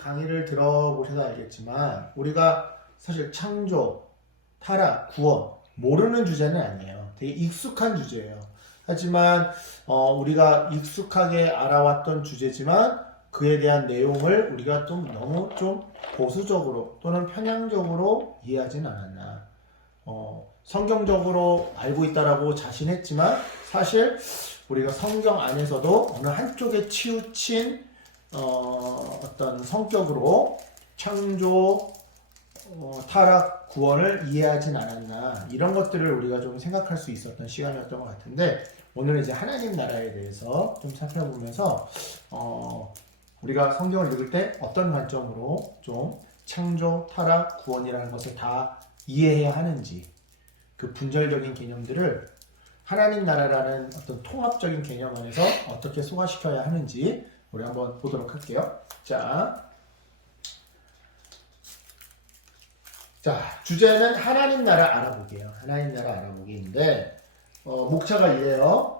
강의를 들어보셔서 알겠지만 우리가 사실 창조, 타락, 구원 모르는 주제는 아니에요. 되게 익숙한 주제예요. 하지만 우리가 익숙하게 알아왔던 주제지만 그에 대한 내용을 우리가 좀 너무 좀 보수적으로 또는 편향적으로 이해하진 않았나. 성경적으로 알고 있다라고 자신했지만 사실 우리가 성경 안에서도 어느 한쪽에 치우친 어떤 성격으로 창조, 타락, 구원을 이해하진 않았나, 이런 것들을 우리가 좀 생각할 수 있었던 시간이었던 것 같은데, 오늘은 이제 하나님 나라에 대해서 좀 살펴보면서 우리가 성경을 읽을 때 어떤 관점으로 좀 창조, 타락, 구원이라는 것을 다 이해해야 하는지, 그 분절적인 개념들을 하나님 나라라는 어떤 통합적인 개념 안에서 어떻게 소화시켜야 하는지 우리 한번 보도록 할게요. 자, 주제는 하나님 나라 알아보기예요. 하나님 나라 알아보기인데 목차가 이래요.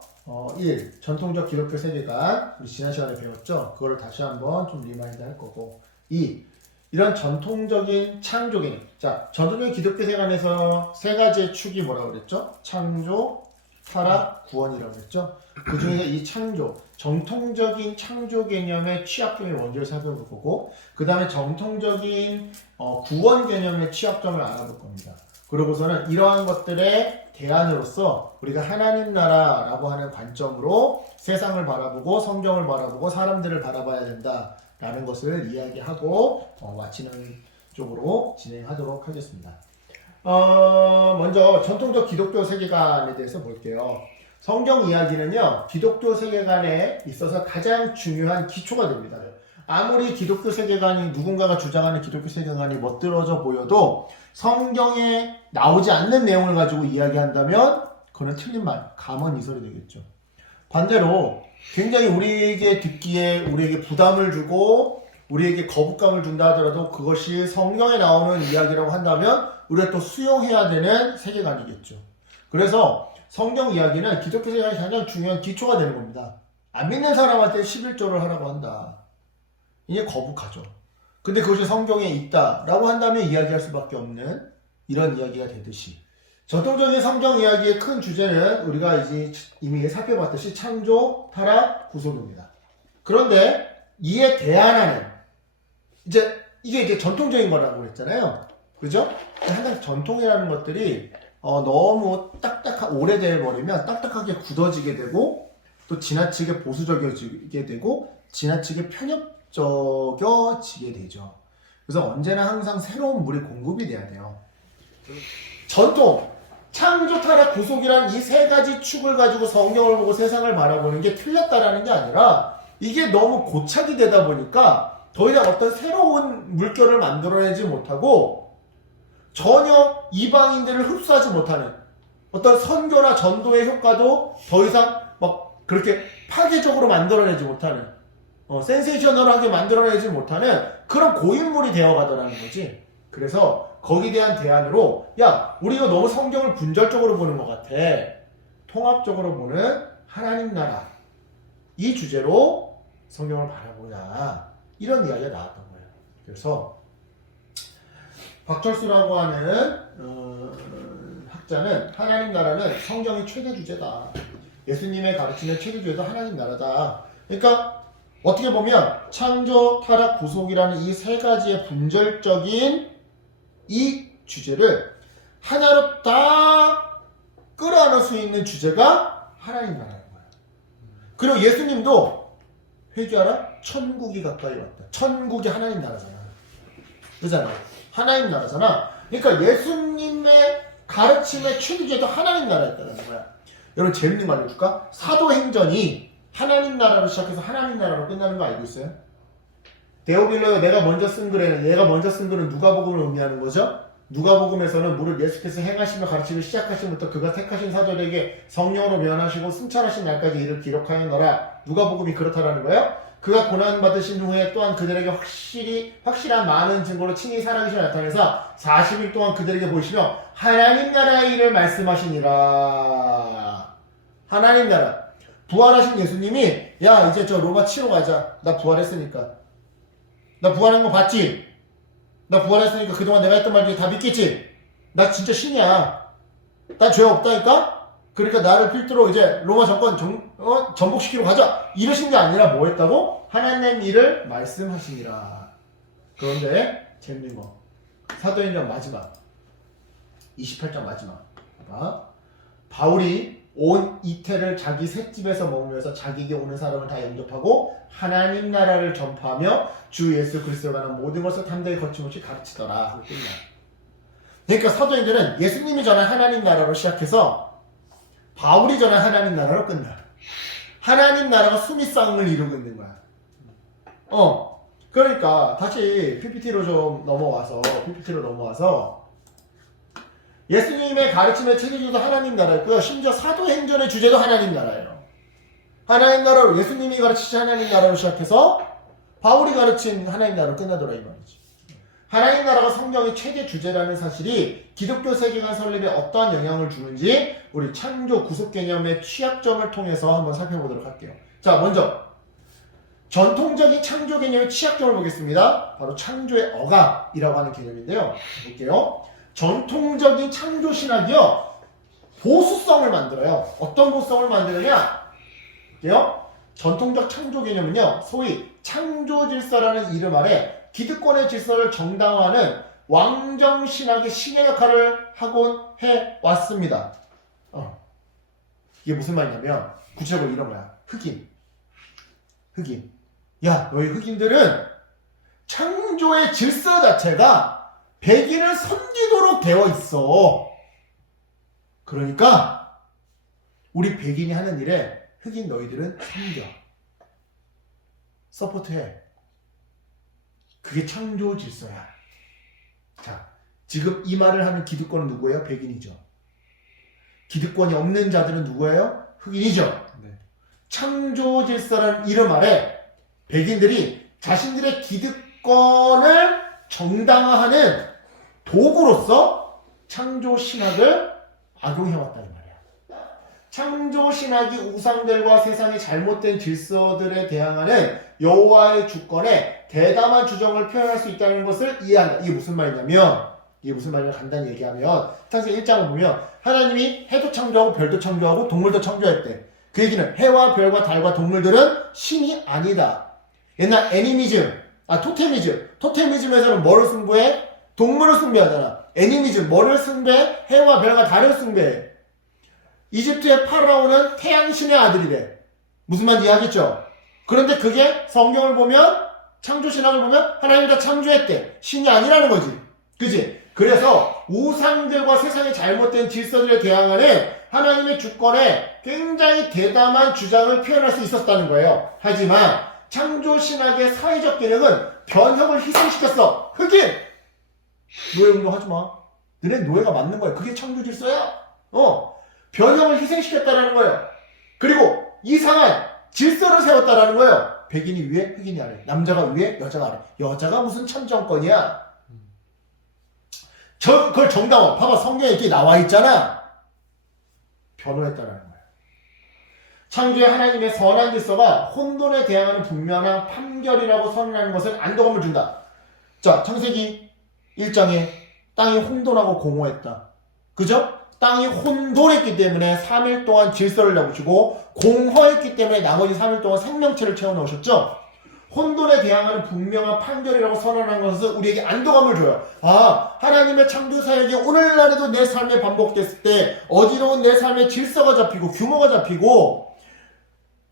1. 전통적 기독교 세계관, 우리 지난 시간에 배웠죠? 그거를 다시 한번 좀 리마인드 할 거고. 2. 이런 전통적인 창조 개념. 자, 전통적인 기독교 세계관에서 세 가지의 축이 뭐라고 그랬죠? 창조, 타락, 구원이라고 그랬죠? 그 중에서 이 창조, 정통적인 창조 개념의 취약점을 먼저 살펴볼 거고, 그 다음에 정통적인 구원 개념의 취약점을 알아볼 겁니다. 그러고서는 이러한 것들의 대안으로서 우리가 하나님 나라라고 하는 관점으로 세상을 바라보고 성경을 바라보고 사람들을 바라봐야 된다라는 것을 이야기하고 마치는 쪽으로 진행하도록 하겠습니다. 먼저 전통적 기독교 세계관에 대해서 볼게요. 성경 이야기는요, 기독교 세계관에 있어서 가장 중요한 기초가 됩니다. 아무리 기독교 세계관이, 누군가가 주장하는 기독교 세계관이 멋들어져 보여도 성경에 나오지 않는 내용을 가지고 이야기한다면 그건 틀린 말, 가먼이설이 되겠죠. 반대로 굉장히 우리에게 듣기에 우리에게 부담을 주고 우리에게 거부감을 준다 하더라도 그것이 성경에 나오는 이야기라고 한다면 우리가 또 수용해야 되는 세계관이겠죠. 그래서 성경 이야기는 기독교 세계관이 가장 중요한 기초가 되는 겁니다. 안 믿는 사람한테 11조를 하라고 한다. 이게 거북하죠. 근데 그것이 성경에 있다라고 한다면 이야기할 수밖에 없는 이런 이야기가 되듯이, 전통적인 성경 이야기의 큰 주제는 우리가 이제 이미 살펴봤듯이 창조, 타락, 구속입니다. 그런데 이에 대안하는, 이게 이제 전통적인 거라고 그랬잖아요. 그죠? 항상 전통이라는 것들이 너무 오래돼 버리면 딱딱하게 굳어지게 되고, 또 지나치게 보수적이게 되고, 지나치게 편협적이게 되죠. 그래서 언제나 항상 새로운 물이 공급이 돼야 돼요. 전통, 창조, 타락, 구속이란 이 세 가지 축을 가지고 성경을 보고 세상을 바라보는 게 틀렸다라는 게 아니라, 이게 너무 고착이 되다 보니까 더 이상 어떤 새로운 물결을 만들어내지 못하고 전혀 이방인들을 흡수하지 못하는, 어떤 선교나 전도의 효과도 더 이상 막 그렇게 파괴적으로 만들어내지 못하는, 센세이셔널하게 만들어내지 못하는 그런 고인물이 되어가더라는 거지. 그래서 거기에 대한 대안으로, 야, 우리가 너무 성경을 분절적으로 보는 것 같아. 통합적으로 보는 하나님 나라, 이 주제로 성경을 바라보자, 이런 이야기가 나왔던 거예요. 그래서 박철수라고 하는 학자는 하나님 나라는 성경의 최대 주제다, 예수님의 가르치는 최대 주제도 하나님 나라다. 그러니까 어떻게 보면 창조, 타락, 구속이라는 이 세 가지의 분절적인 이 주제를 하나로 다 끌어안을 수 있는 주제가 하나님 나라인 거예요. 그리고 예수님도 회개하라, 천국이 가까이 왔다. 천국이 하나님 나라잖아. 그렇잖아요. 하나님 나라잖아. 그러니까 예수님의 가르침의 최대주제도 하나님 나라였다는 거야. 여러분 재밌는 거 알려줄까? 사도행전이 하나님 나라로 시작해서 하나님 나라로 끝나는 거 알고 있어요? 데오빌로요, 내가 먼저 쓴 글은 누가복음을 의미하는 거죠? 누가복음에서는 무릇 예수께서 행하시며 가르치기 시작하신부터 그가 택하신 사도들에게 성령으로 면하시고 승천하신 날까지 이를 기록하였노라. 누가복음이 그렇다라는 거예요. 그가 고난받으신 후에 또한 그들에게 확실한 많은 증거로 친히 살아계심을 나타내서 40일 동안 그들에게 보이시며 하나님 나라의 일을 말씀하시니라. 하나님 나라. 부활하신 예수님이, 야, 이제 저 로마 치러 가자. 나 부활했으니까. 나 부활한 거 봤지? 나 부활했으니까 그동안 내가 했던 말 중에 다 믿겠지? 나 진짜 신이야. 나 죄 없다니까? 그러니까 나를 필두로 이제 로마 정권 전복시키러 가자. 이러신 게 아니라 뭐 했다고? 하나님 일을 말씀하시니라. 그런데 재밌는 거. 사도행전 마지막 28장 마지막. 바울이 온 이태를 자기 셋집에서 머물면서 자기에게 오는 사람을 다 영접하고 하나님 나라를 전파하며 주 예수 그리스도에 관한 모든 것을 담대히 거침없이 가르치더라 하고 끝나. 그러니까 사도행전은 예수님이 전한 하나님 나라로 시작해서 바울이 전한 하나님 나라로 끝나. 하나님 나라가 수미상을 이루고 있는 거야. 그러니까 다시 PPT로 넘어와서 예수님의 가르침의 체제도 하나님 나라였고요. 심지어 사도행전의 주제도 하나님 나라예요. 하나님 나라로 예수님이 가르치신 하나님 나라로 시작해서 바울이 가르친 하나님 나라로 끝나더라 이 말이지. 하나님 나라가 성경의 최대 주제라는 사실이 기독교 세계관 설립에 어떠한 영향을 주는지 우리 창조 구속 개념의 취약점을 통해서 한번 살펴보도록 할게요. 자, 먼저 전통적인 창조 개념의 취약점을 보겠습니다. 바로 창조의 억압이라고 하는 개념인데요. 볼게요. 전통적인 창조 신학이요, 보수성을 만들어요. 어떤 보수성을 만드느냐? 볼게요. 전통적 창조 개념은요, 소위 창조 질서라는 이름 아래 기득권의 질서를 정당화하는 왕정 신학의 신의 역할을 하곤 해 왔습니다. 이게 무슨 말이냐면 구체적으로 이런 거야. 흑인. 야, 너희 흑인들은 창조의 질서 자체가 백인을 섬기도록 되어 있어. 그러니까 우리 백인이 하는 일에 흑인 너희들은 섬겨. 서포트해. 그게 창조 질서야. 자, 지금 이 말을 하는 기득권은 누구예요? 백인이죠. 기득권이 없는 자들은 누구예요? 흑인이죠. 네. 창조 질서라는 이름 아래 백인들이 자신들의 기득권을 정당화하는 도구로서 창조 신학을 악용해왔다는 말이야. 창조 신학이 우상들과 세상의 잘못된 질서들에 대항하는 여호와의 주권에 대담한 주정을 표현할 수 있다는 것을 이해한다. 이게 무슨 말이냐면, 간단히 얘기하면 창세기 1장을 보면 하나님이 해도 창조하고 별도 창조하고 동물도 창조했대. 그 얘기는 해와 별과 달과 동물들은 신이 아니다. 옛날 토테미즘에서는 뭐를 숭배해? 동물을 숭배하잖아. 애니미즘, 뭐를 숭배해? 해와 별과 달을 숭배해. 이집트의 파라오는 태양신의 아들이래. 무슨 말인지 이해하겠죠? 그런데 그게 성경을 보면, 창조신학을 보면 하나님이 다 창조했대. 신이 아니라는 거지. 그지? 그래서 우상들과 세상의 잘못된 질서들에 대항하는 하나님의 주권에 굉장히 대담한 주장을 표현할 수 있었다는 거예요. 하지만 창조신학의 사회적 기능은 변형을 희생시켰어. 흑인! 노예 운동하지 마. 너네 노예가 맞는 거야. 그게 창조 질서야. 변형을 희생시켰다라는 거예요. 그리고 이상한 질서를 세웠다라는 거예요. 백인이 위에, 흑인이 아래. 남자가 위에, 여자가 아래. 여자가 무슨 참정권이야. 그걸 정당화. 봐봐, 성경에 이렇게 나와 있잖아. 변호했다라는 거예요. 창조의 하나님의 선한 질서가 혼돈에 대항하는 분명한 판결이라고 선언하는 것은 안도감을 준다. 자, 창세기 1장에 땅이 혼돈하고 공허했다. 그죠? 땅이 혼돈했기 때문에 3일 동안 질서를 잡으시고 공허했기 때문에 나머지 3일 동안 생명체를 채워넣으셨죠? 혼돈에 대항하는 분명한 판결이라고 선언한 것은 우리에게 안도감을 줘요. 아, 하나님의 창조 사역이 오늘날에도 내 삶에 반복됐을 때 어지러운 내 삶의 질서가 잡히고 규모가 잡히고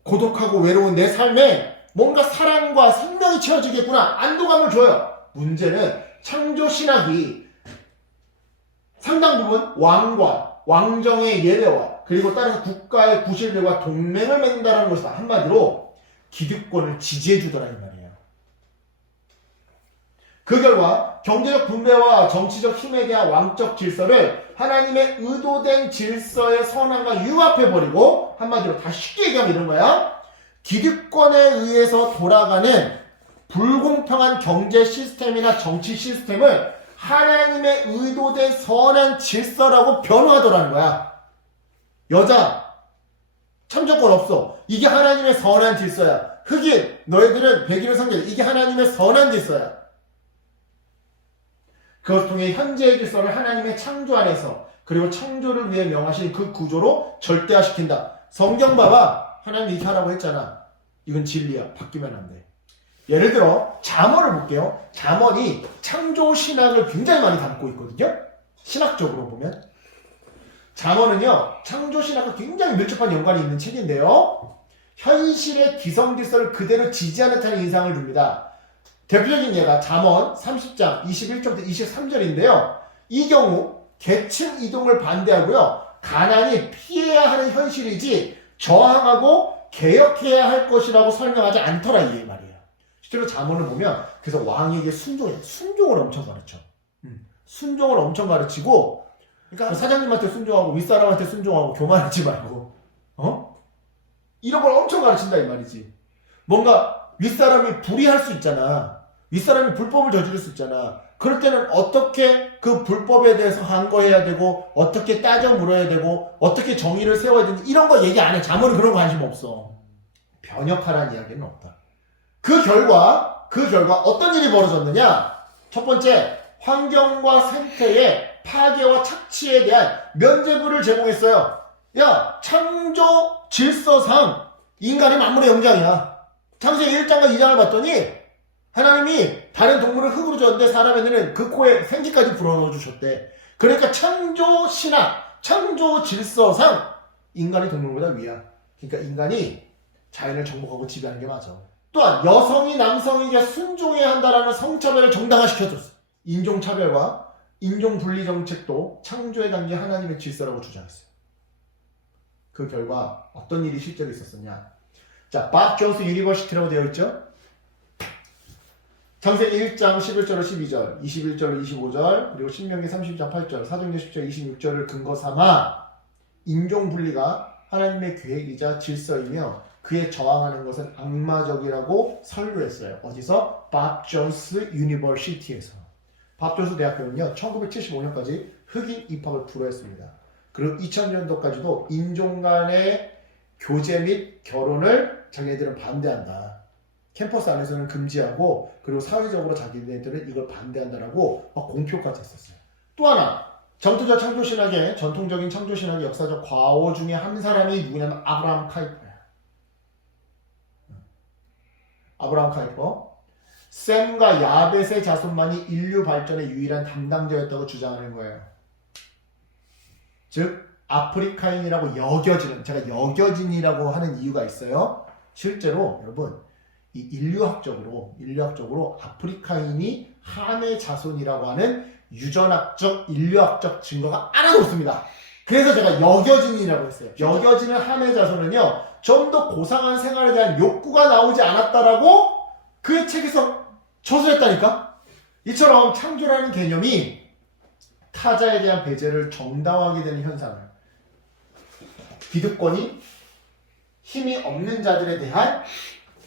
고독하고 외로운 내 삶에 뭔가 사랑과 생명이 채워지겠구나. 안도감을 줘요. 문제는 창조 신학이 상당 부분 왕과 왕정의 예배와 그리고 따라서 국가의 구실들과 동맹을 맺는다는 것이다. 한마디로 기득권을 지지해주더라는 말이에요. 그 결과 경제적 분배와 정치적 힘에 대한 왕적 질서를 하나님의 의도된 질서의 선함과 융합해버리고, 한마디로 다 쉽게 얘기하면 이런 거야. 기득권에 의해서 돌아가는 불공평한 경제 시스템이나 정치 시스템을 하나님의 의도된 선한 질서라고 변호하더라는 거야. 여자 참정권 없어. 이게 하나님의 선한 질서야. 흑인 너희들은 백인을 섬겨야 돼. 이게 하나님의 선한 질서야. 그것을 통해 현재의 질서를 하나님의 창조 안에서 그리고 창조를 위해 명하신 그 구조로 절대화시킨다. 성경 봐봐. 하나님이 이렇게 하라고 했잖아. 이건 진리야. 바뀌면 안 돼. 예를 들어 잠언을 볼게요. 잠언이 창조 신학을 굉장히 많이 담고 있거든요. 신학적으로 보면. 잠언은요. 창조 신학과 굉장히 밀접한 연관이 있는 책인데요. 현실의 기성질서를 그대로 지지하는 듯한 인상을 줍니다. 대표적인 예가 잠언 30장 21절부터 23절인데요. 이 경우 계층 이동을 반대하고요. 가난이 피해야 하는 현실이지 저항하고 개혁해야 할 것이라고 설명하지 않더라 이 말이에요. 실제로 잠언을 보면 그래서 왕에게 순종을 엄청 가르쳐. 순종을 엄청 가르치고 그러니까 사장님한테 순종하고 윗사람한테 순종하고 교만하지 말고 이런 걸 엄청 가르친다 이 말이지. 뭔가 윗사람이 불의할 수 있잖아. 윗사람이 불법을 저지를 수 있잖아. 그럴 때는 어떻게 그 불법에 대해서 항거해야 되고 어떻게 따져 물어야 되고 어떻게 정의를 세워야 되는지 이런 거 얘기 안 해. 잠언은 그런 거 관심 없어. 변혁하라는 이야기는 없다. 그 결과 어떤 일이 벌어졌느냐? 첫 번째, 환경과 생태의 파괴와 착취에 대한 면죄부를 제공했어요. 야, 창조 질서상 인간이 만물의 영장이야. 창세기 1장과 2장을 봤더니 하나님이 다른 동물을 흙으로 줬는데 사람에게는 그 코에 생기까지 불어넣어 주셨대. 그러니까 창조 신학, 창조 질서상 인간이 동물보다 위야. 그러니까 인간이 자연을 정복하고 지배하는 게 맞아. 또한 여성이 남성에게 순종해야 한다라는 성차별을 정당화시켜줬어. 인종차별과 인종분리 정책도 창조에 담긴 하나님의 질서라고 주장했어요. 그 결과 어떤 일이 실제로 있었느냐. 자, 밥 존스 유니버시티라고 되어 있죠. 창세기 1장 11절로 12절, 21절로 25절, 그리고 신명기 30장 8절, 사도행전 10장 26절을 근거 삼아 인종분리가 하나님의 계획이자 질서이며 그에 저항하는 것은 악마적이라고 설교했어요. 어디서? 밥 존스 유니버시티에서. 밥 존스 대학교는요 1975년까지 흑인 입학을 불허했습니다. 그리고 2000년도까지도 인종 간의 교제 및 결혼을 자기네들은 반대한다. 캠퍼스 안에서는 금지하고 그리고 사회적으로 자기네들은 이걸 반대한다라고 공표까지 했었어요. 또 하나 전투적 창조신학의 전통적인 창조신학의 역사적 과오 중에 한 사람이 누구냐면 아브라함 카이퍼야. 아브라함 카이퍼. 셈과 야벳의 자손만이 인류 발전의 유일한 담당자였다고 주장하는 거예요. 즉 아프리카인이라고 여겨지는, 제가 여겨진이라고 하는 이유가 있어요. 실제로 여러분 이 인류학적으로 아프리카인이 함의 자손이라고 하는 유전학적, 인류학적 증거가 하나도 없습니다. 그래서 제가 여겨진이라고 했어요. 여겨지는 함의 자손은요, 좀 더 고상한 생활에 대한 욕구가 나오지 않았다라고 그의 책에서 저술했다니까? 이처럼 창조라는 개념이 타자에 대한 배제를 정당화하게 되는 현상을, 기득권이 힘이 없는 자들에 대한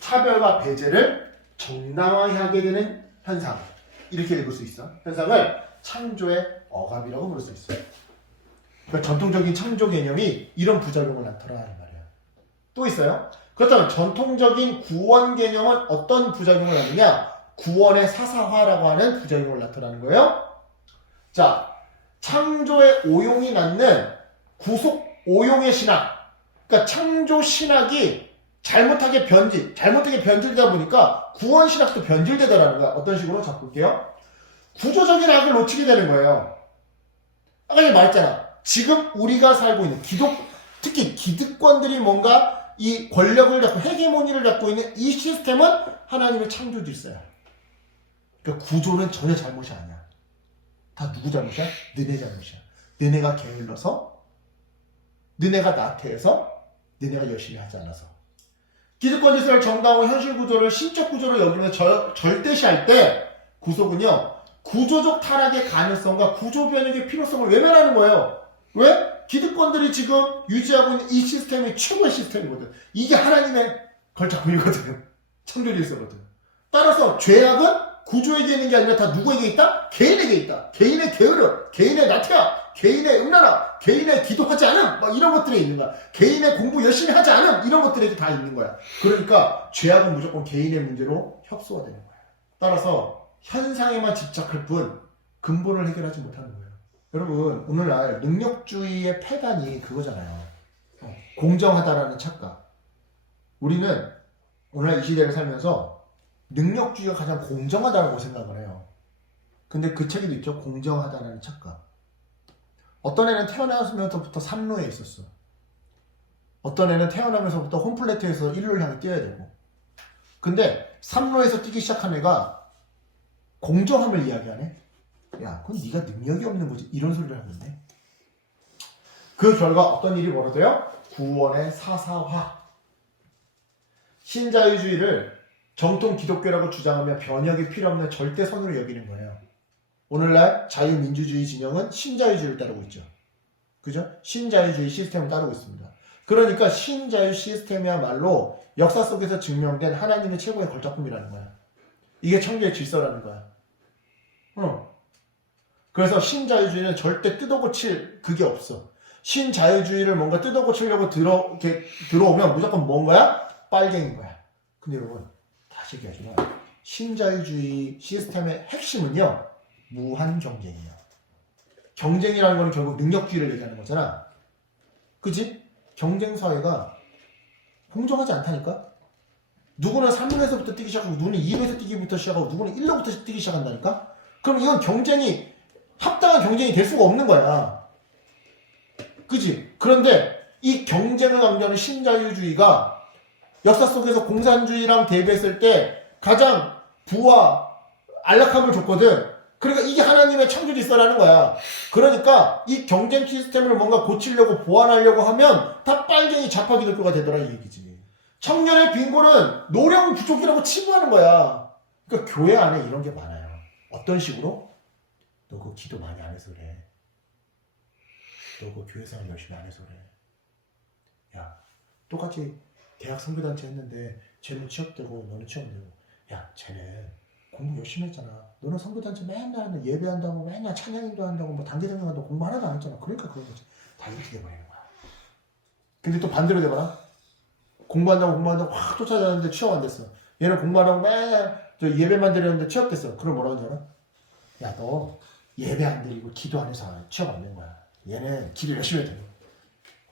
차별과 배제를 정당화하게 되는 현상, 이렇게 읽을 수 있어. 현상을 창조의 억압이라고 부를 수 있어요. 그러니까 전통적인 창조 개념이 이런 부작용을 낳더라 이 말이야. 또 있어요. 그렇다면 전통적인 구원 개념은 어떤 부작용을 낳느냐? 구원의 사사화라고 하는 부작용을 나타나는 거예요. 자, 창조의 오용이 낳는 구속 오용의 신학. 그러니까 창조 신학이 잘못하게 변질되다 보니까 구원 신학도 변질되더라는 거야. 어떤 식으로? 자, 볼게요. 구조적인 악을 놓치게 되는 거예요. 아까 제가 말했잖아. 지금 우리가 살고 있는 특히 기득권들이 뭔가 이 권력을 잡고 헤게모니를 잡고 있는 이 시스템은 하나님의 창조 질서야. 그러니까 구조는 전혀 잘못이 아니야. 다 누구 잘못이야? 너네 잘못이야. 너네가 게을러서, 너네가 나태해서, 너네가 열심히 하지 않아서. 기득권 질서를 정당하고 현실 구조를 신적 구조로 여기면서 절대시할 때 구속은요, 구조적 타락의 가능성과 구조 변혁의 필요성을 외면하는 거예요. 왜? 기득권들이 지금 유지하고 있는 이 시스템이 최고의 시스템이거든. 이게 하나님의 걸작품이거든. 창조 질서거든. 따라서 죄악은 구조에게 있는 게 아니라 다 누구에게 있다? 개인에게 있다. 개인의 게으름, 개인의 나태함, 개인의 음란함, 개인의 기도하지 않음, 막 이런 것들에 있는 거야. 개인의 공부 열심히 하지 않음, 이런 것들에 다 있는 거야. 그러니까 죄악은 무조건 개인의 문제로 협소화되는 거야. 따라서 현상에만 집착할 뿐 근본을 해결하지 못하는 거예요. 여러분, 오늘날 능력주의의 폐단이 그거잖아요. 공정하다라는 착각. 우리는 오늘날 이 시대를 살면서 능력주의가 가장 공정하다고 생각을 해요. 근데 그 책에도 있죠. 공정하다는 착각. 어떤 애는 태어나면서부터 3루에 있었어. 어떤 애는 태어나면서부터 홈플레트에서 1루를 향해 뛰어야 되고. 근데 3루에서 뛰기 시작한 애가 공정함을 이야기하네. 야, 그건 네가 능력이 없는 거지. 이런 소리를 하고 있네. 그 결과 어떤 일이 벌어져요? 구원의 사사화. 신자유주의를 정통 기독교라고 주장하며 변혁이 필요 없는 절대 선으로 여기는 거예요. 오늘날 자유민주주의 진영은 신자유주의를 따르고 있죠. 그죠? 신자유주의 시스템을 따르고 있습니다. 그러니까 신자유 시스템이야말로 역사 속에서 증명된 하나님의 최고의 걸작품이라는 거야. 이게 청교의 질서라는 거야. 그래서 신자유주의는 절대 뜯어고칠 그게 없어. 신자유주의를 뭔가 뜯어고치려고 들어오면 무조건 뭔 거야? 빨갱인 거야. 근데 여러분, 다시 얘기하지만 신자유주의 시스템의 핵심은요, 무한 경쟁이에요. 경쟁이라는 건 결국 능력주의를 얘기하는 거잖아. 그치? 경쟁 사회가 공정하지 않다니까? 누구는 3루에서부터 뛰기 시작하고, 누구는 2루에서 뛰기부터 시작하고, 누구는 1루부터 뛰기 시작한다니까? 그럼 이건 경쟁이, 합당한 경쟁이 될 수가 없는 거야. 그치? 그런데 이 경쟁을 강조하는 신자유주의가 역사 속에서 공산주의랑 대비했을 때 가장 부와 안락함을 줬거든. 그러니까 이게 하나님의 창조 질서라는 거야. 그러니까 이 경쟁 시스템을 뭔가 고치려고 보완하려고 하면 다 빨갱이 좌파 기독교가 되더라 이 얘기지. 청년의 빈곤은 노령 부족이라고 치부하는 거야. 그러니까 교회 안에 이런 게 많아요. 어떤 식으로? 너 그거 기도 많이 안 해서 그래. 너 그거 교회 생활 열심히 안 해서 그래. 야, 똑같이 대학 선교단체 했는데 쟤는 취업되고 너는 취업되고. 야, 쟤는 공부 열심히 했잖아. 너는 선교단체 맨날 예배한다고 맨날 찬양인도 한다고 뭐 단계장로 한다고 공부 하나도 안 했잖아. 그러니까 그런 거지. 다 이렇게 돼버리는 거야. 근데 또 반대로 돼봐라. 공부한다고 확 쫓아다녔는데 취업 안 됐어. 얘는 공부하라고 맨날 예배만 드렸는데 취업됐어. 그럼 뭐라고 하지 알아? 야, 너 예배 안 드리고 기도 안 해서 취업 안 된 거야. 얘는 기도 열심히 해야 돼.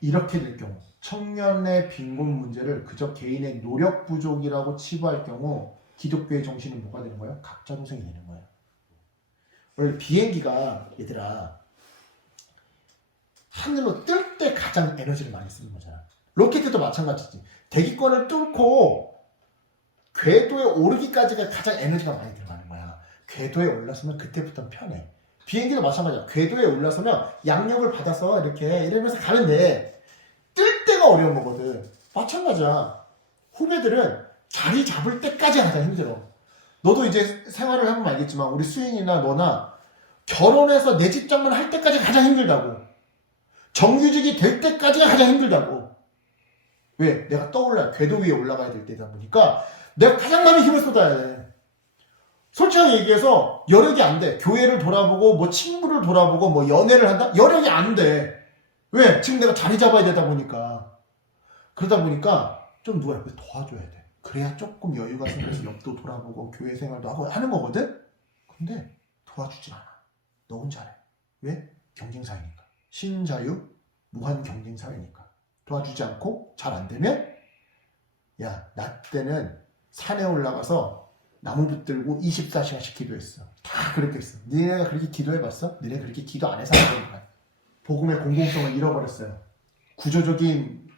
이렇게 될 경우 청년의 빈곤 문제를 그저 개인의 노력 부족이라고 치부할 경우 기독교의 정신은 뭐가 되는 거예요? 각자 도생이 되는 거예요. 원래 비행기가 얘들아 하늘로 뜰 때 가장 에너지를 많이 쓰는 거잖아. 로켓도 마찬가지지. 대기권을 뚫고 궤도에 오르기까지가 가장 에너지가 많이 들어가는 거야. 궤도에 올라서면 그때부터는 편해. 비행기도 마찬가지야. 궤도에 올라서면 양력을 받아서 이렇게 이러면서 가는데 뜰 때가 어려운 거거든. 마찬가지야. 후배들은 자리 잡을 때까지 가장 힘들어. 너도 이제 생활을 하면 알겠지만 우리 수인이나 너나 결혼해서 내 집 장만 할 때까지 가장 힘들다고. 정규직이 될 때까지가 가장 힘들다고. 왜? 내가 떠올라요. 궤도 위에 올라가야 될 때다 보니까 내가 가장 많이 힘을 쏟아야 돼. 솔직하게 얘기해서 여력이 안 돼. 교회를 돌아보고 뭐 친구를 돌아보고 뭐 연애를 한다? 여력이 안 돼. 왜? 지금 내가 자리 잡아야 되다 보니까. 그러다 보니까 좀 누가 옆에 도와줘야 돼. 그래야 조금 여유가 생겨서 옆도 돌아보고 교회 생활도 하고 하는 거거든? 근데 도와주지 않아. 너 혼자 해. 왜? 경쟁사회니까. 신자유, 무한 경쟁사회니까. 도와주지 않고 잘 안 되면 야, 나 때는 산에 올라가서 나무 붙들고 24시간씩 기도했어. 다 그렇게 했어. 니네가 그렇게 기도해봤어? 니네 그렇게 기도 안 해서 안 되는 거야. 복음의 공공성을 잃어버렸어요. 구조적인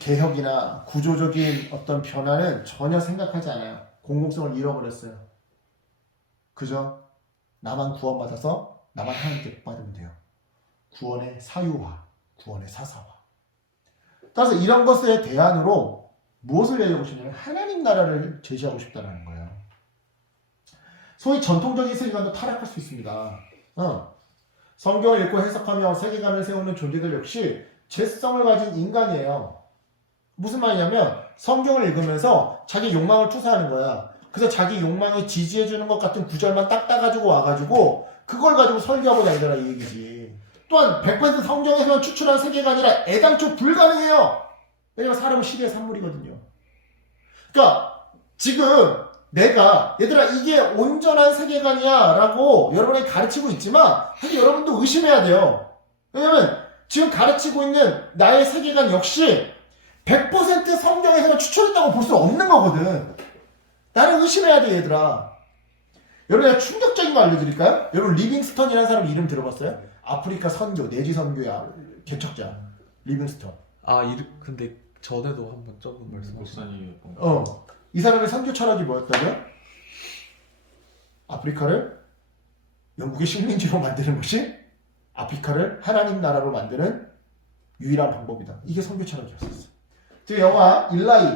개혁이나 구조적인 어떤 변화는 전혀 생각하지 않아요. 공공성을 잃어버렸어요. 그저 나만 구원받아서 나만 하나님께 복받으면 돼요. 구원의 사유화, 구원의 사사화. 따라서 이런 것에 대안으로 무엇을 얘기하고 싶냐면 하나님 나라를 제시하고 싶다는 거예요. 소위 전통적인 세계관도 타락할 수 있습니다. 성경을 읽고 해석하며 세계관을 세우는 존재들 역시 죄성을 가진 인간이에요. 무슨 말이냐면 성경을 읽으면서 자기 욕망을 투사하는 거야. 그래서 자기 욕망이 지지해주는 것 같은 구절만 딱 따가지고 와가지고 그걸 가지고 설교하고 다니더라 이 얘기지. 또한 100% 성경에서만 추출한 세계가 아니라 애당초 불가능해요. 왜냐면 사람은 시대의 산물이거든요. 그러니까 지금 내가 얘들아 이게 온전한 세계관이야 라고 여러분에게 가르치고 있지만 사실 여러분도 의심해야 돼요. 왜냐면 지금 가르치고 있는 나의 세계관 역시 100% 성경에서만 추출했다고 볼 수 없는 거거든. 나를 의심해야 돼 얘들아. 여러분 내가 충격적인 거 알려드릴까요? 여러분 리빙스턴이라는 사람 이름 들어봤어요? 아프리카 선교, 내지 선교의 개척자 리빙스턴. 근데 전에도 한번 조금 말씀하셨어요. 이 사람의 선교 철학이 뭐였다고요? 아프리카를 영국의 식민지로 만드는 것이 아프리카를 하나님 나라로 만드는 유일한 방법이다. 이게 선교 철학이었었어. 지금 영화 일라이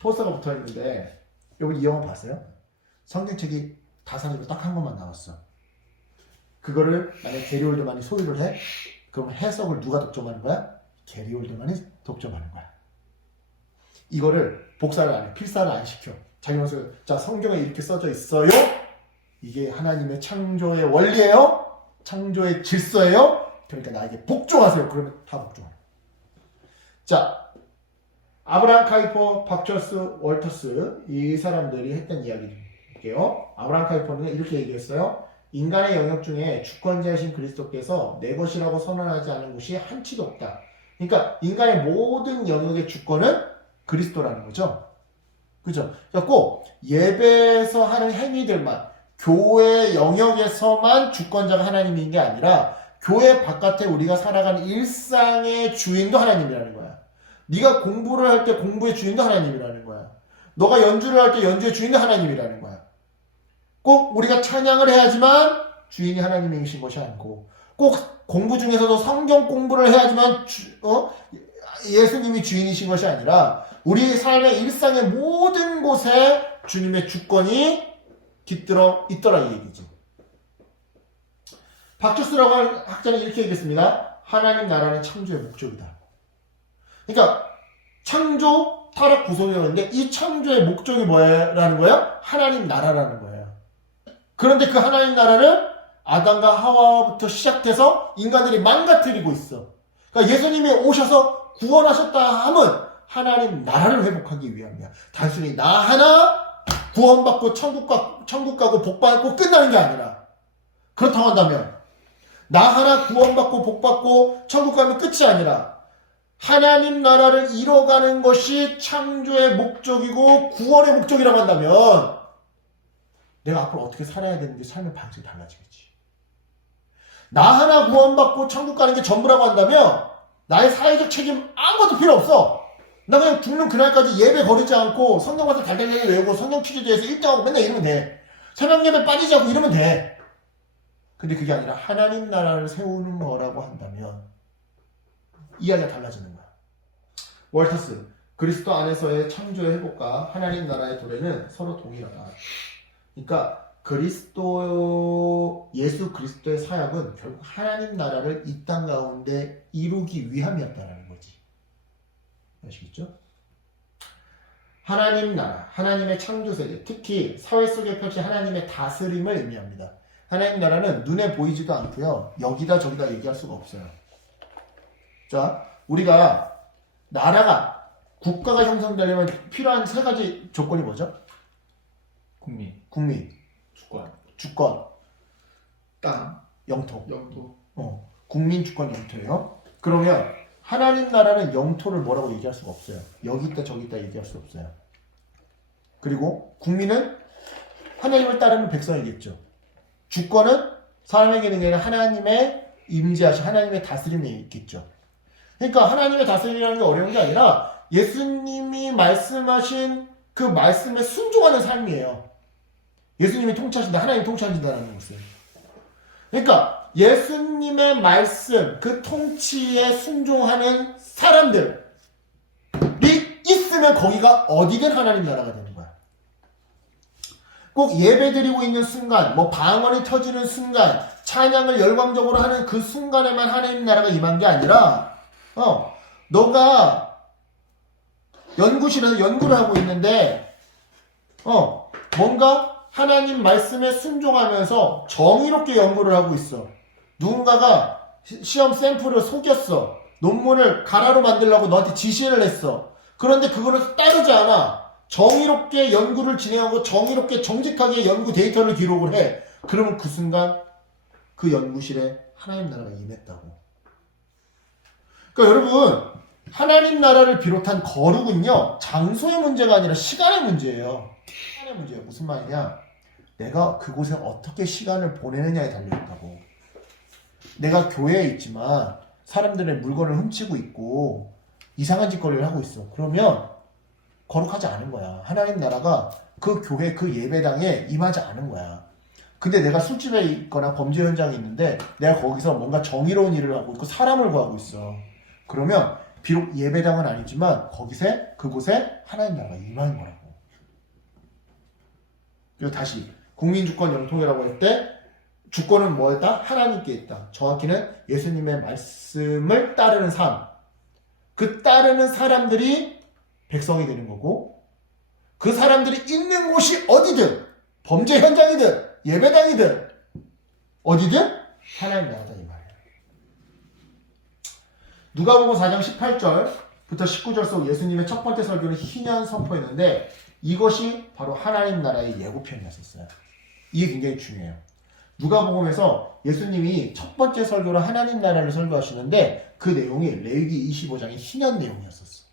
포스터가 붙어있는데 여러분 이 영화 봤어요? 성경책이 다산으로 딱 한 권만 나왔어. 그거를 만약에 게리 올드만이 소유를 해? 그럼 해석을 누가 독점하는 거야? 게리 올드만이 독점하는 거야. 이거를 복사를 안 해. 필사를 안 시켜. 자기 മന속에 자 성경에 이렇게 써져 있어요. 이게 하나님의 창조의 원리예요. 창조의 질서예요. 그러니까 나에게 복종하세요. 그러면 다 복종하는 거야. 자 아브라함 카이퍼, 박철수, 월터스 이 사람들이 했던 이야기일게요. 아브라함 카이퍼는 이렇게 얘기했어요. 인간의 영역 중에 주권자이신 그리스도께서 내 것이라고 선언하지 않은 곳이 한치도 없다. 그러니까 인간의 모든 영역의 주권은 그리스도라는 거죠. 그죠? 그러니까 꼭 예배에서 하는 행위들만 교회 영역에서만 주권자가 하나님인 게 아니라 교회 바깥에 우리가 살아가는 일상의 주인도 하나님이라는 거야. 네가 공부를 할 때 공부의 주인도 하나님이라는 거야. 너가 연주를 할 때 연주의 주인도 하나님이라는 거야. 꼭 우리가 찬양을 해야지만 주인이 하나님이신 것이 아니고 꼭 공부 중에서도 성경 공부를 해야지만 예수님이 주인이신 것이 아니라 우리 삶의 일상의 모든 곳에 주님의 주권이 깃들어 있더라 이 얘기지. 박철수라고 하는 학자는 이렇게 얘기했습니다. 하나님 나라는 창조의 목적이다. 그러니까 창조, 타락, 구속이었는데 이 창조의 목적이 뭐라는 거예요? 하나님 나라라는 거예요. 그런데 그 하나님 나라를 아담과 하와부터 시작해서 인간들이 망가뜨리고 있어. 그러니까 예수님이 오셔서 구원하셨다 함은 하나님 나라를 회복하기 위함이야. 단순히 나 하나 구원받고 천국 가고 복받고 끝나는 게 아니라 그렇다고 한다면 나 하나 구원받고 복받고 천국 가면 끝이 아니라 하나님 나라를 이뤄가는 것이 창조의 목적이고 구원의 목적이라고 한다면 내가 앞으로 어떻게 살아야 되는지 삶의 방식이 달라지겠지. 나 하나 구원받고 천국 가는 게 전부라고 한다면 나의 사회적 책임 아무것도 필요 없어. 나 그냥 죽는 그날까지 예배 거르지 않고 성경 가서 달달달달 외우고 성경 퀴즈대회에서 1등하고 맨날 이러면 돼. 새벽 예배 빠지지 않고 이러면 돼. 근데 그게 아니라 하나님 나라를 세우는 거라고 한다면 이야기가 달라지는 거야. 월터스, 그리스도 안에서의 창조의 회복과 하나님 나라의 도래는 서로 동일하다. 그러니까 예수 그리스도의 사역은 결국 하나님 나라를 이 땅 가운데 이루기 위함이었다는 거지. 아시겠죠? 하나님 나라, 하나님의 창조세계, 특히 사회 속에 펼친 하나님의 다스림을 의미합니다. 하나님 나라는 눈에 보이지도 않고요. 여기다 저기다 얘기할 수가 없어요. 자, 우리가 국가가 형성되려면 필요한 세 가지 조건이 뭐죠? 국민, 주권, 땅, 영토. 국민, 주권, 영토예요. 그러면 하나님 나라는 영토를 뭐라고 얘기할 수가 없어요. 여기 있다 저기 있다 얘기할 수 없어요. 그리고 국민은 하나님을 따르는 백성이겠죠. 주권은 사람에게는 아니라 하나님의 임재하신 하나님의 다스림이 있겠죠. 그러니까 하나님의 다스림이라는 게 어려운 게 아니라 예수님이 말씀하신 그 말씀에 순종하는 삶이에요. 예수님이 통치하신다, 하나님이 통치하신다는 것은. 그러니까 예수님의 말씀, 그 통치에 순종하는 사람들이 있으면 거기가 어디든 하나님 나라가 되는 거야. 꼭 예배드리고 있는 순간, 방언이 터지는 순간, 찬양을 열광적으로 하는 그 순간에만 하나님 나라가 임한 게 아니라 너가 연구실에서 연구를 하고 있는데 뭔가 하나님 말씀에 순종하면서 정의롭게 연구를 하고 있어. 누군가가 시험 샘플을 속였어. 논문을 가라로 만들려고 너한테 지시를 했어. 그런데 그거를 따르지 않아. 정의롭게 연구를 진행하고 정의롭게 정직하게 연구 데이터를 기록을 해. 그러면 그 순간 그 연구실에 하나님 나라가 임했다고. 그러니까 여러분, 하나님 나라를 비롯한 거룩은요, 장소의 문제가 아니라 시간의 문제예요. 시간의 문제예요. 무슨 말이냐? 내가 그곳에 어떻게 시간을 보내느냐에 달려있다고. 내가 교회에 있지만 사람들의 물건을 훔치고 있고 이상한 짓거리를 하고 있어. 그러면 거룩하지 않은 거야. 하나님 나라가 그 교회, 그 예배당에 임하지 않은 거야. 근데 내가 술집에 있거나 범죄 현장에 있는데 내가 거기서 뭔가 정의로운 일을 하고 있고 사람을 구하고 있어. 그러면 비록 예배당은 아니지만 그곳에 하나님 나라가 임하는 거라고. 그리고 다시 국민주권 영통이라고 할 때 주권은 뭐였다? 하나님께 있다. 정확히는 예수님의 말씀을 따르는 삶. 그 따르는 사람들이 백성이 되는 거고, 그 사람들이 있는 곳이 어디든, 범죄 현장이든 예배당이든 어디든 하나님 나라다 이 말이에요. 누가복음 4장 18절부터 19절 속 예수님의 첫 번째 설교는 희년 선포였는데 이것이 바로 하나님 나라의 예고편이었어요. 이게 굉장히 중요해요. 누가복음에서 예수님이 첫 번째 설교로 하나님 나라를 설교하시는데 그 내용이 레위기 25장의 희년 내용이었었어.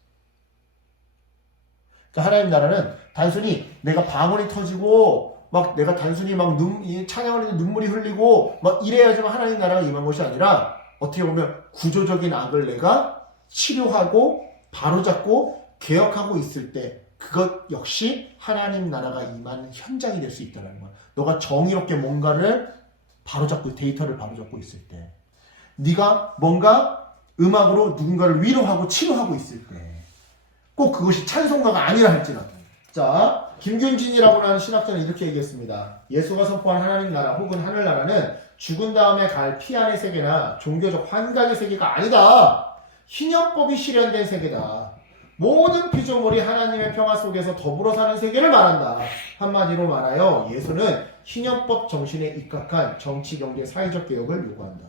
그러니까 하나님 나라는 단순히 내가 방언이 터지고 막 내가 단순히 막 찬양을 했는데 눈물이 흘리고 막 이래야지만 하나님 나라가 임한 것이 아니라 어떻게 보면 구조적인 악을 내가 치료하고 바로잡고 개혁하고 있을 때 그것 역시 하나님 나라가 임하는 현장이 될 수 있다는 거야. 너가 정의롭게 뭔가를 바로잡고 데이터를 바로잡고 있을 때 네가 뭔가 음악으로 누군가를 위로하고 치료하고 있을 때 꼭 그것이 찬송가가 아니라 할지라도. 자, 김균진이라고 하는 신학자는 이렇게 얘기했습니다. 예수가 선포한 하나님 나라 혹은 하늘나라는 죽은 다음에 갈 피안의 세계나 종교적 환각의 세계가 아니다. 희년법이 실현된 세계다. 모든 피조물이 하나님의 평화 속에서 더불어 사는 세계를 말한다. 한마디로 말하여 예수는 희년법 정신에 입각한 정치, 경제, 사회적 개혁을 요구한다.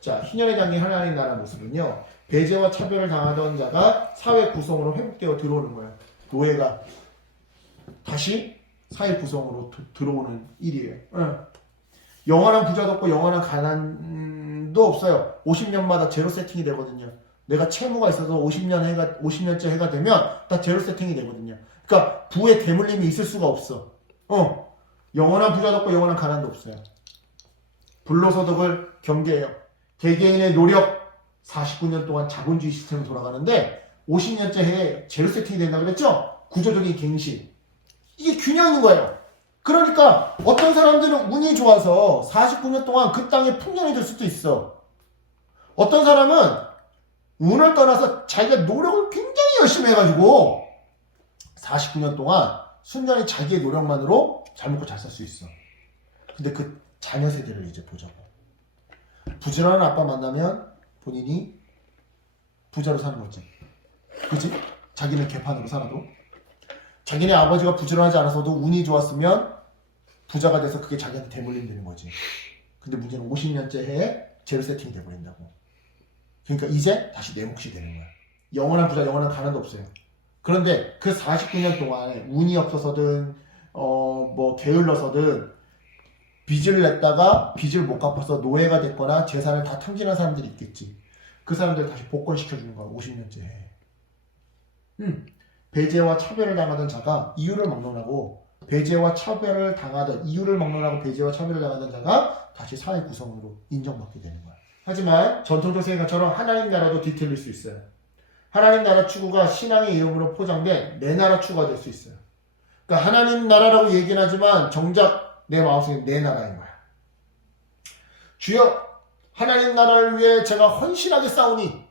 자, 희년에 담긴 하나님 나라 모습은요, 배제와 차별을 당하던 자가 사회 구성으로 회복되어 들어오는 거예요. 노예가 다시 사회 구성으로 들어오는 일이에요. 영원한 부자도 없고 영원한 가난도 없어요. 50년마다 제로 세팅이 되거든요. 내가 채무가 있어서 50년째 해가 되면 다 제로 세팅이 되거든요. 그러니까 부의 대물림이 있을 수가 없어. 영원한 부자도 없고 영원한 가난도 없어요. 불로소득을 경계해요. 개개인의 노력 49년 동안 자본주의 시스템으로 돌아가는데 50년째 해에 제로 세팅이 된다 그랬죠? 구조적인 갱신. 이게 균형인 거예요. 그러니까 어떤 사람들은 운이 좋아서 49년 동안 그 땅에 풍년이 될 수도 있어. 어떤 사람은 운을 떠나서 자기가 노력을 굉장히 열심히 해가지고 49년 동안 순전히 자기의 노력만으로 잘 먹고 잘 살 수 있어. 근데 그 자녀 세대를 이제 보자고. 부지런한 아빠 만나면 본인이 부자로 사는 거지. 그치? 자기는 개판으로 살아도. 자기네 아버지가 부지런하지 않아서도 운이 좋았으면 부자가 돼서 그게 자기한테 대물림 되는 거지. 근데 문제는 50년째 해에 제로 세팅이 돼버린다고. 그러니까 이제 다시 내 몫이 되는 거야. 영원한 부자, 영원한 가난도 없어요. 그런데 그 49년 동안에 운이 없어서든 게을러서든 빚을 냈다가 빚을 못 갚아서 노예가 됐거나 재산을 다 탕진한 사람들이 있겠지. 그 사람들 다시 복권시켜주는 거야. 50년째 해. 배제와 차별을 당하던 자가 이유를 막론하고 배제와 차별을 당하던 자가 다시 사회 구성으로 인정받게 되는 거야. 하지만 전통적 생각처럼 하나님 나라도 뒤틀릴 수 있어요. 하나님 나라 추구가 신앙의 이름으로 포장된 내 나라 추구가 될 수 있어요. 그러니까 하나님 나라라고 얘기는 하지만 정작 내 마음속에 내 나라인 거야. 주여, 하나님 나라를 위해 제가 헌신하게 싸우니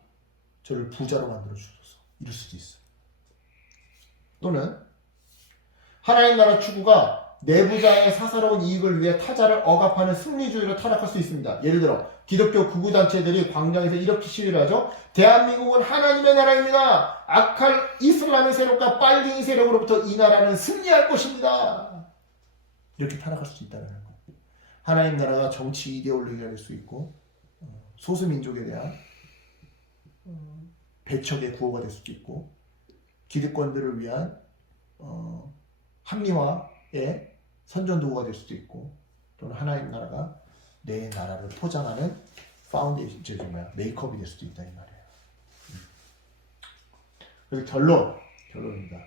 저를 부자로 만들어 주소서. 이럴 수도 있어. 또는 하나님 나라 추구가 내부자의 사사로운 이익을 위해 타자를 억압하는 승리주의로 타락할 수 있습니다. 예를 들어 기독교 극우단체들이 광장에서 이렇게 시위를 하죠. 대한민국은 하나님의 나라입니다. 악할 이슬람의 세력과 빨갱이 세력으로부터 이 나라는 승리할 것입니다. 이렇게 타락할 수 있다는 거. 하나님 나라가 정치 이데올로기가 될 수 있고 소수민족에 대한 배척의 구호가 될 수도 있고 기득권들을 위한 합리화의 선전도구가 될 수도 있고 또는 하나님 나라가 내 나라를 포장하는 파운데이션, 메이크업이 될 수도 있다 이 말이에요. 그래서 결론입니다.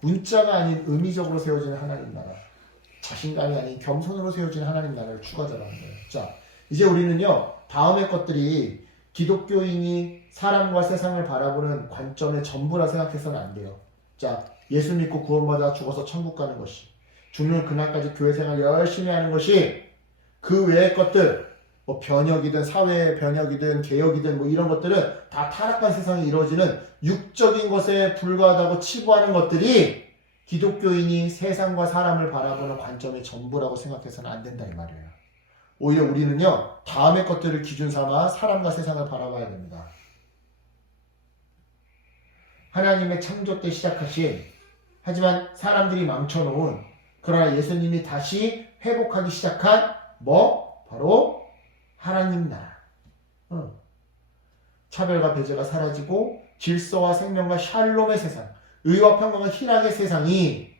문자가 아닌 의미적으로 세워지는 하나님 나라, 자신감이 아닌 겸손으로 세워지는 하나님 나라를 추구하자는 거예요. 자, 이제 우리는요 다음의 것들이 기독교인이 사람과 세상을 바라보는 관점의 전부라 생각해서는 안 돼요. 자, 예수 믿고 구원받아 죽어서 천국 가는 것이, 죽는 그날까지 교회 생활 열심히 하는 것이, 그 외의 것들, 뭐 변혁이든 사회 변혁이든 개혁이든 뭐 이런 것들은 다 타락한 세상에 이루어지는 육적인 것에 불과하다고 치부하는 것들이 기독교인이 세상과 사람을 바라보는 관점의 전부라고 생각해서는 안 된다 이 말이에요. 오히려 우리는요 다음의 것들을 기준 삼아 사람과 세상을 바라봐야 됩니다. 하나님의 창조 때 시작하신, 하지만 사람들이 망쳐놓은, 그러나 예수님이 다시 회복하기 시작한 바로 하나님 나라. 차별과 배제가 사라지고 질서와 생명과 샬롬의 세상, 의와 평강과 희락의 세상이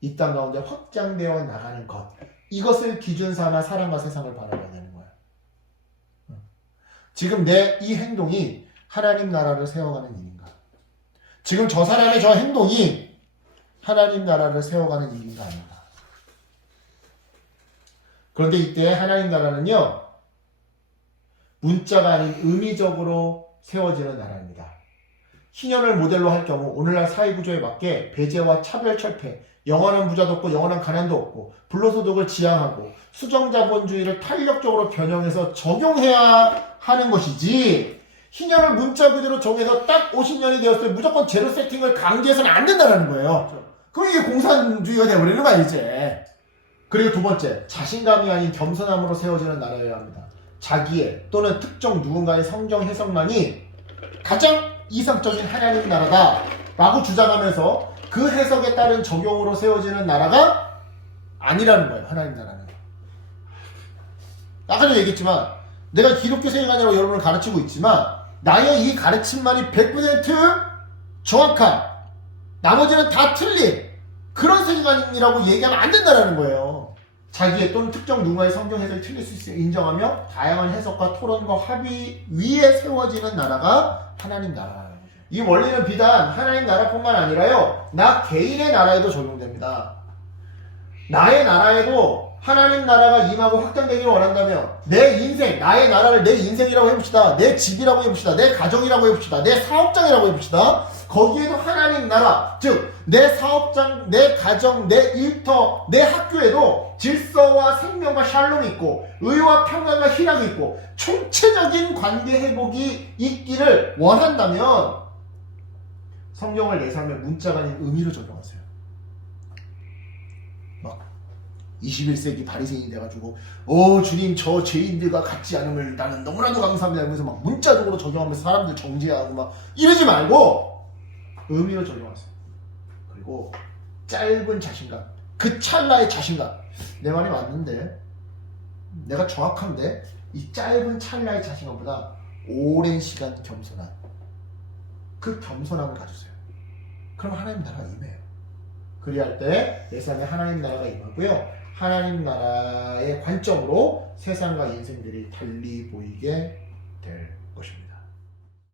이 땅 가운데 확장되어 나가는 것, 이것을 기준 삼아 사람과 세상을 바라봐야 되는 거야. 지금 내 이 행동이 하나님 나라를 세워가는 일인가? 지금 저 사람의 저 행동이 하나님 나라를 세워가는 일인가 아닌가? 그런데 이때 하나님 나라는요 문자가 아닌 의미적으로 세워지는 나라입니다. 희년을 모델로 할 경우 오늘날 사회구조에 맞게 배제와 차별 철폐, 영원한 부자도 없고 영원한 가난도 없고 불로소득을 지향하고 수정자본주의를 탄력적으로 변형해서 적용해야 하는 것이지, 희년을 문자 그대로 정해서 딱 50년이 되었을 때 무조건 제로 세팅을 강제해서는 안 된다는 거예요. 그럼 이게 공산주의가 되어버리는 거야 이제. 그리고 두 번째, 자신감이 아닌 겸손함으로 세워지는 나라여야 합니다. 자기의 또는 특정 누군가의 성경 해석만이 가장 이상적인 하나님 나라다 라고 주장하면서 그 해석에 따른 적용으로 세워지는 나라가 아니라는 거예요. 하나님 나라는. 아까 전에 얘기했지만 내가 기독교 세계관이라고 여러분을 가르치고 있지만 나의 이 가르침만이 100% 정확한, 나머지는 다 틀린 그런 세계관이라고 얘기하면 안 된다는 거예요. 자기의 또는 특정 누군가의 성경 해석이 틀릴 수 있음을 인정하며 다양한 해석과 토론과 합의 위에 세워지는 나라가 하나님 나라라는 거죠. 이 원리는 비단 하나님 나라뿐만 아니라요 나 개인의 나라에도 적용됩니다. 나의 나라에도 하나님 나라가 임하고 확장되기를 원한다면 내 인생, 나의 나라를 내 인생이라고 해봅시다. 내 집이라고 해봅시다. 내 가정이라고 해봅시다. 내 사업장이라고 해봅시다. 거기에도 하나님 나라, 즉 내 사업장, 내 가정, 내 일터, 내 학교에도 질서와 생명과 샬롬이 있고 의와 평강과 희락이 있고 총체적인 관계 회복이 있기를 원한다면 성경을 내 삶의 문자가 아닌 의미로 적용하세요. 막 21세기 바리새인이 돼가지고 주님 저 죄인들과 같지 않음을 나는 너무나도 감사합니다 하면서 막 문자적으로 적용하면서 사람들 정죄하고 막 이러지 말고 의미로 적용하세요. 그리고 짧은 자신감, 그 찰나의 자신감, 내 말이 맞는데 내가 정확한데 이 짧은 찰나의 자신감보다 오랜 시간 겸손한 그 겸손함을 가지세요. 그럼 하나님 나라가 임해요. 그리할 때 내 삶에 하나님 나라가 임하고요 하나님 나라의 관점으로 세상과 인생들이 달리 보이게 될